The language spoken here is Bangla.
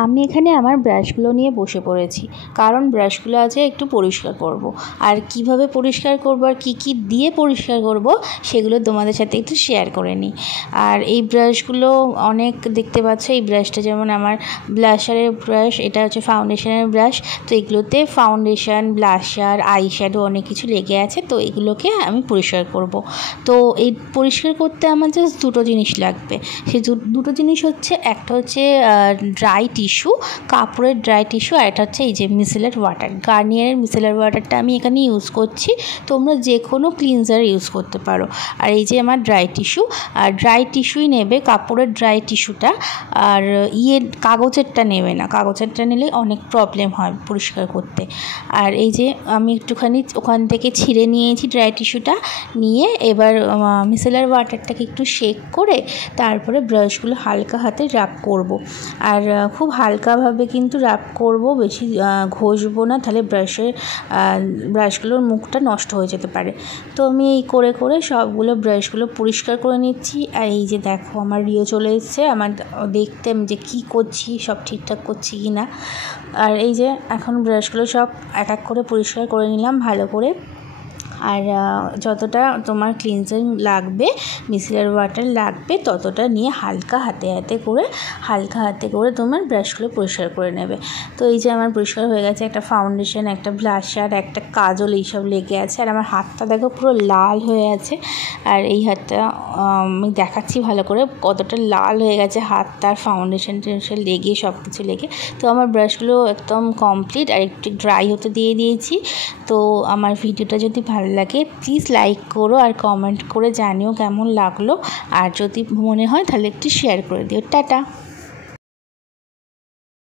আমি এখানে আমার ব্রাশগুলো নিয়ে বসে পড়েছি, কারণ ব্রাশগুলো আজকে একটু পরিষ্কার করব। আর কিভাবে পরিষ্কার করব আর কি কি দিয়ে পরিষ্কার করব সেগুলো তোমাদের সাথে একটু শেয়ার করে নিই। আর এই ব্রাশগুলো অনেক দেখতে পাচ্ছ, এই ব্রাশটা যেমন আমার ব্লাশারের ব্রাশ, এটা হচ্ছে ফাউন্ডেশনের ব্রাশ। তো এগুলোতে ফাউন্ডেশন, ব্লাশার, আই শ্যাডো অনেক কিছু লেগে আছে, তো এগুলোকে আমি পরিষ্কার করব। তো এই পরিষ্কার করতে আমার জাস্ট দুটো জিনিস লাগবে। সেই দুটো জিনিস হচ্ছে, একটা হচ্ছে ড্রাই টিস্যু, কাপড়ের ড্রাই টিস্যু, আর এটা হচ্ছে এই যে মিসেলার ওয়াটার, গার্নিয়ারের মিসেলার ওয়াটারটা আমি এখানে ইউজ করছি। তোমরা যে কোনো ক্লিনজার ইউজ করতে পারো। আর এই যে আমার ড্রাই টিস্যু, আর ড্রাই টিস্যুই নেবে, কাপড়ের ড্রাই টিস্যুটা। আর কাগজেরটা নেবে না, কাগজেরটা নিলে অনেক প্রবলেম হয় পরিষ্কার করতে। আর এই যে আমি একটুখানি ওখান থেকে ছিঁড়ে নিয়েছি ড্রাই টিস্যুটা, নিয়ে এবার মিসেলার ওয়াটারটাকে একটু শেক করে তারপরে ব্রাশগুলো হালকা হাতে রাব করব। আর খুব হালকাভাবে কিন্তু রাব করব, বেশি ঘষবো না, তাহলে ব্রাশগুলোর মুখটা নষ্ট হয়ে যেতে পারে। তো আমি এই করে করে সবগুলো ব্রাশগুলো পরিষ্কার করে নিচ্ছি। আর এই যে দেখো আমার রিও চলে এসছে আমার দেখতে, আমি যে কী করছি, সব ঠিকঠাক করছি কি না। আর এই যে এখন ব্রাশগুলো সব এক এক করে পরিষ্কার করে নিলাম ভালো করে। আর যতটা তোমার ক্লিনজিং লাগবে, মিসেলার ওয়াটার লাগবে, ততটা নিয়ে হালকা হাতে করে তোমার ব্রাশগুলো পরিষ্কার করে নেবে। তো এই যে আমার পরিষ্কার হয়ে গেছে, একটা ফাউন্ডেশন, একটা ব্লাশার, একটা কাজল, এইসব লেগে আছে। আর আমার হাতটা দেখো পুরো লাল হয়ে আছে। আর এই হাতটা আমি দেখাচ্ছি ভালো করে কতটা লাল হয়ে গেছে হাতটা, ফাউন্ডেশন লেগে, সব কিছু লেগে। তো আমার ব্রাশগুলো একদম কমপ্লিট, আর একটু ড্রাই হতে দিয়ে দিয়েছি। তো আমার ভিডিওটা যদি ভালো লাগে প্লিজ লাইক করো, আর কমেন্ট করে জানিও কেমন লাগলো। আর যদি মনে হয় তাহলে একটু শেয়ার করে দিও। টাটা।